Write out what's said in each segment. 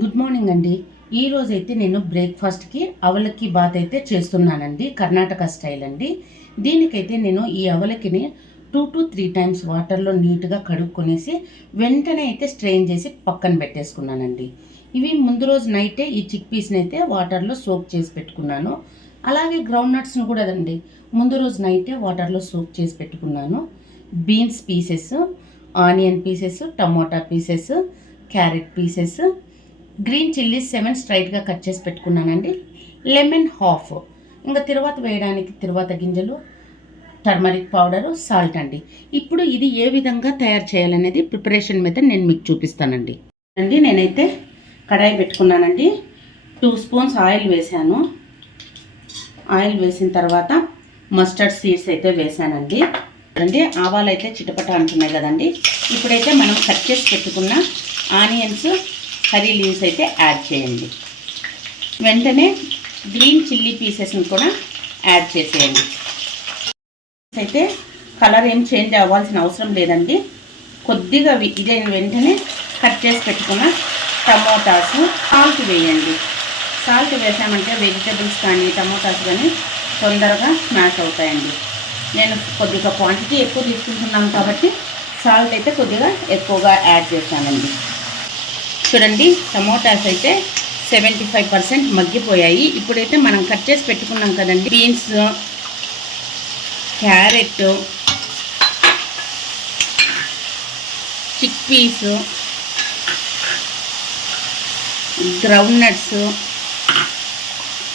Good morning అండి. ఈరోజైతే నేను బ్రేక్ఫాస్ట్కి అవలక్కి బాత్ అయితే చేస్తున్నానండి. కర్ణాటక స్టైల్ అండి. దీనికైతే నేను ఈ అవలకిని 2 to 3 టైమ్స్ వాటర్లో నీట్గా కడుక్కొనేసి వెంటనే అయితే స్ట్రెయిన్ చేసి పక్కన పెట్టేసుకున్నానండి. ఇవి ముందు రోజు నైటే ఈ చిక్ పీస్ని అయితే వాటర్లో సోక్ చేసి పెట్టుకున్నాను. అలాగే గ్రౌండ్ నట్స్ని కూడా అండి ముందు రోజు నైటే వాటర్లో సోక్ చేసి పెట్టుకున్నాను. Beans pieces, onion pieces, tomato pieces, carrot pieces, green chillies 7 స్ట్రైట్గా కట్ చేసి పెట్టుకున్నానండి. లెమన్ హాఫ్, ఇంకా తర్వాత వేయడానికి తర్వాత గింజలు, టర్మరిక్ పౌడరు, సాల్ట్ అండి. ఇప్పుడు ఇది ఏ విధంగా తయారు చేయాలనేది ప్రిపరేషన్ మీద నేను మీకు చూపిస్తానండి. నేనైతే కడాయి పెట్టుకున్నానండి. 2 స్పూన్స్ ఆయిల్ వేసాను. ఆయిల్ వేసిన తర్వాత మస్టర్డ్ సీడ్స్ అయితే వేసానండి. ఆవాలు అయితే చిటపట అంటున్నాయి కదండి. ఇప్పుడైతే మనం కట్ చేసి పెట్టుకున్న ఆనియన్స్, కర్రీ లీవ్స్ అయితే యాడ్ చేయండి. వెంటనే గ్రీన్ చిల్లీ పీసెస్ని కూడా యాడ్ చేసేయండి. అయితే కలర్ ఏం చేంజ్ అవ్వాల్సిన అవసరం లేదండి. కొద్దిగా ఇదే వెంటనే కట్ చేసి పెట్టుకున్న టమోటాస్, సాల్ట్ వేయండి. సాల్ట్ వేసామంటే వెజిటబుల్స్ కానీ టమోటాస్ కానీ తొందరగా స్మాష్ అవుతాయండి. నేను కొద్దిగా క్వాంటిటీ ఎక్కువ తీసుకుంటున్నాను కాబట్టి సాల్ట్ అయితే కొద్దిగా ఎక్కువగా యాడ్ చేశానండి. చూడండి, టమోటాస్ అయితే 75% మగ్గిపోయాయి. ఇప్పుడైతే మనం కట్ చేసి పెట్టుకున్నాం కదండి beans, carrot, chickpeas, groundnuts,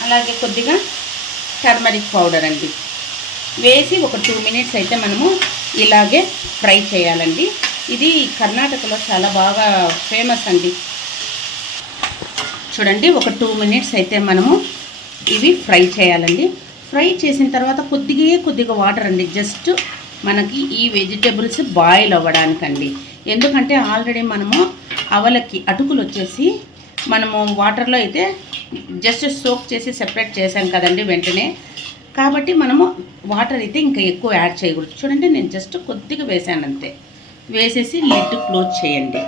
అలాగే కొద్దిగా టర్మరిక్ పౌడర్ అండి వేసి ఒక 2 మినిట్స్ అయితే మనము ఇలాగే ఫ్రై చేయాలండి. ఇది కర్ణాటకలో చాలా బాగా ఫేమస్ అండి. చూడండి, ఒక 2 మినిట్స్ అయితే మనము ఇవి ఫ్రై చేయాలండి. ఫ్రై చేసిన తర్వాత కొద్దిగా వాటర్ అండి, జస్ట్ మనకి ఈ వెజిటేబుల్స్ బాయిల్ అవ్వడానికండి. ఎందుకంటే ఆల్రెడీ మనము అవలకి అటుకులు వచ్చేసి మనము వాటర్లో అయితే జస్ట్ సోక్ చేసి సెపరేట్ చేసాం కదండి వెంటనే. కాబట్టి మనము వాటర్ అయితే ఇంకా ఎక్కువ యాడ్ చేయకూడదు. చూడండి, నేను జస్ట్ కొద్దిగా వేసాను అంతే. వేసేసి లిడ్ క్లోజ్ చేయండి.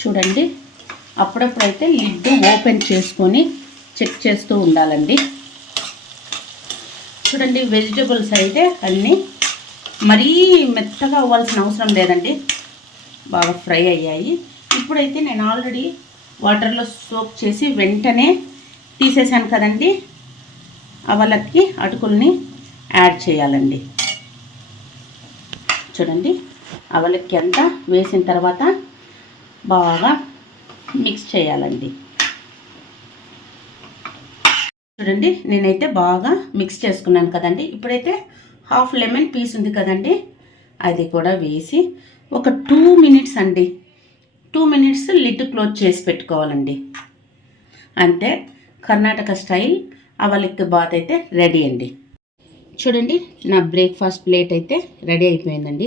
చూడండి, అప్పుడప్పుడైతే లిడ్ ఓపెన్ చేసుకొని చెక్ చేస్తూ ఉండాలండి. చూడండి, వెజిటబుల్స్ అయితే అన్నీ మరీ మెత్తగా అవ్వాల్సిన అవసరం లేదండి, బాగా ఫ్రై అయ్యాయి. ఇప్పుడైతే నేను ఆల్రెడీ వాటర్లో సోక్ చేసి వెంటనే తీసేసాను కదండి అవలకి అటుకుల్ని యాడ్ చేయాలండి. చూడండి, అవలకి అంతా వేసిన తర్వాత బాగా మిక్స్ చేయాలండి. చూడండి, నేనైతే బాగా మిక్స్ చేసుకున్నాను కదండి. ఇప్పుడైతే హాఫ్ లెమన్ పీస్ ఉంది కదండి, అది కూడా వేసి ఒక 2 మినిట్స్ అండి, 2 మినిట్స్ లిడ్ క్లోజ్ చేసి పెట్టుకోవాలండి. అంతే, కర్ణాటక స్టైల్ అవలక్కి బాత్ అయితే రెడీ అండి. చూడండి, నా బ్రేక్ఫాస్ట్ ప్లేట్ అయితే రెడీ అయిపోయిందండి.